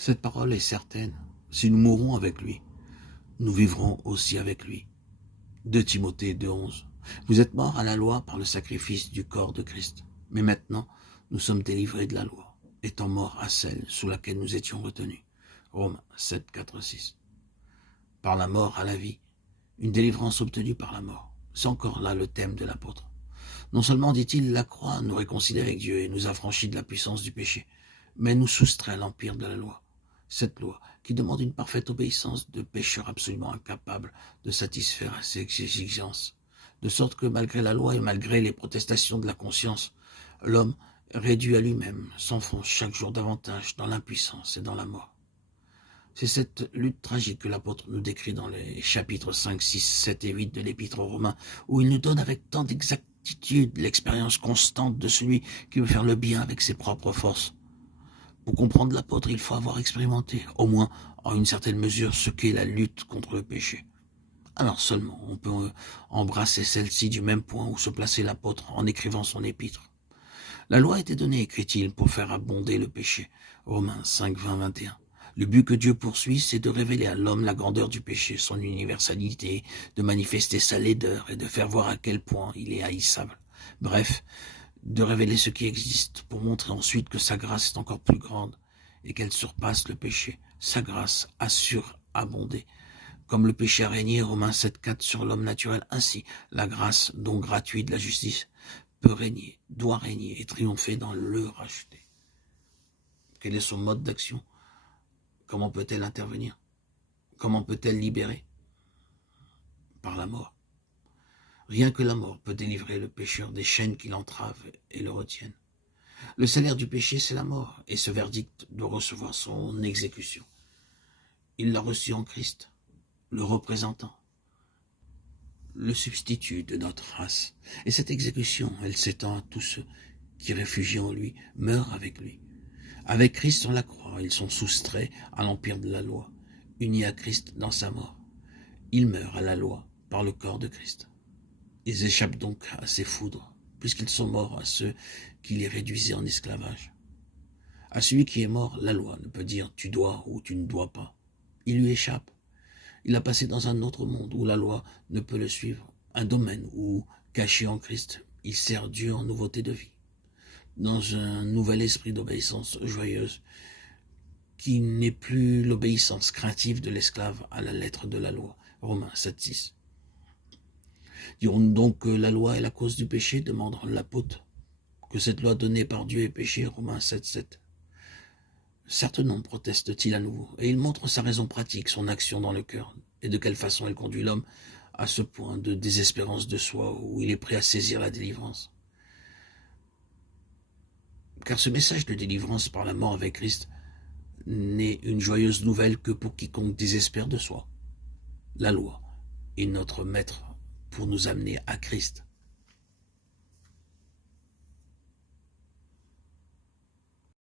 Cette parole est certaine. Si nous mourons avec lui, nous vivrons aussi avec lui. 2 Timothée 2,11. Vous êtes morts à la loi par le sacrifice du corps de Christ. Mais maintenant, nous sommes délivrés de la loi, étant morts à celle sous laquelle nous étions retenus. Romains 7, 4, 6. Par la mort à la vie, une délivrance obtenue par la mort. C'est encore là le thème de l'apôtre. Non seulement, dit-il, la croix nous réconcilie avec Dieu et nous affranchit de la puissance du péché, mais nous soustrait à l'empire de la loi. Cette loi, qui demande une parfaite obéissance de pécheurs absolument incapables de satisfaire à ses exigences, de sorte que malgré la loi et malgré les protestations de la conscience, l'homme, réduit à lui-même, s'enfonce chaque jour davantage dans l'impuissance et dans la mort. C'est cette lutte tragique que l'apôtre nous décrit dans les chapitres 5, 6, 7 et 8 de l'épître aux Romains, où il nous donne avec tant d'exactitude l'expérience constante de celui qui veut faire le bien avec ses propres forces. Pour comprendre l'apôtre, il faut avoir expérimenté, au moins en une certaine mesure, ce qu'est la lutte contre le péché. Alors seulement on peut embrasser celle-ci du même point où se plaçait l'apôtre en écrivant son épître. La loi était donnée, écrit-il, pour faire abonder le péché. Romains 5, 20, 21. Le but que Dieu poursuit, c'est de révéler à l'homme la grandeur du péché, son universalité, de manifester sa laideur et de faire voir à quel point il est haïssable. Bref, de révéler ce qui existe pour montrer ensuite que sa grâce est encore plus grande et qu'elle surpasse le péché. Sa grâce a surabondé. Comme le péché a régné, Romains 7, 4, sur l'homme naturel, ainsi la grâce, don gratuit de la justice, peut régner, doit régner et triompher dans le racheté. Quel est son mode d'action? Comment peut-elle intervenir? Comment peut-elle libérer? Par la mort. Rien que la mort peut délivrer le pécheur des chaînes qui l'entravent et le retiennent. Le salaire du péché, c'est la mort, et ce verdict doit recevoir son exécution. Il l'a reçu en Christ, le représentant, le substitut de notre race. Et cette exécution, elle s'étend à tous ceux qui, réfugiés en lui, meurent avec lui. Avec Christ sur la croix, ils sont soustraits à l'empire de la loi, unis à Christ dans sa mort. Ils meurent à la loi par le corps de Christ. Ils échappent donc à ses foudres, puisqu'ils sont morts à ceux qui les réduisaient en esclavage. À celui qui est mort, la loi ne peut dire « tu dois » ou « tu ne dois pas ». Il lui échappe. Il a passé dans un autre monde où la loi ne peut le suivre, un domaine où, caché en Christ, il sert Dieu en nouveauté de vie, dans un nouvel esprit d'obéissance joyeuse, qui n'est plus l'obéissance craintive de l'esclave à la lettre de la loi. Romains 7, 6. Dirons-nous donc que la loi est la cause du péché, demande l'apôtre, que cette loi donnée par Dieu est péché, Romains 7, 7. Certes non, proteste-t-il à nouveau, et il montre sa raison pratique, son action dans le cœur, et de quelle façon elle conduit l'homme à ce point de désespérance de soi où il est prêt à saisir la délivrance. Car ce message de délivrance par la mort avec Christ n'est une joyeuse nouvelle que pour quiconque désespère de soi. La loi est notre maître pour nous amener à Christ.